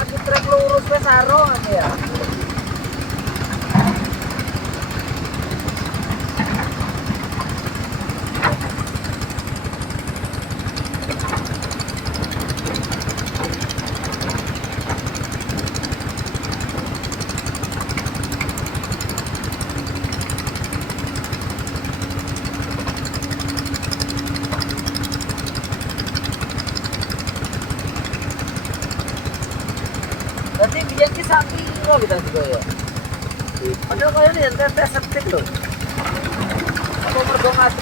Aku trek lurus wis sarung ya. Berarti biyen ki sapi kok kita juga ya. Padahal kaya ini ente septik lho. Apa mergo ngadep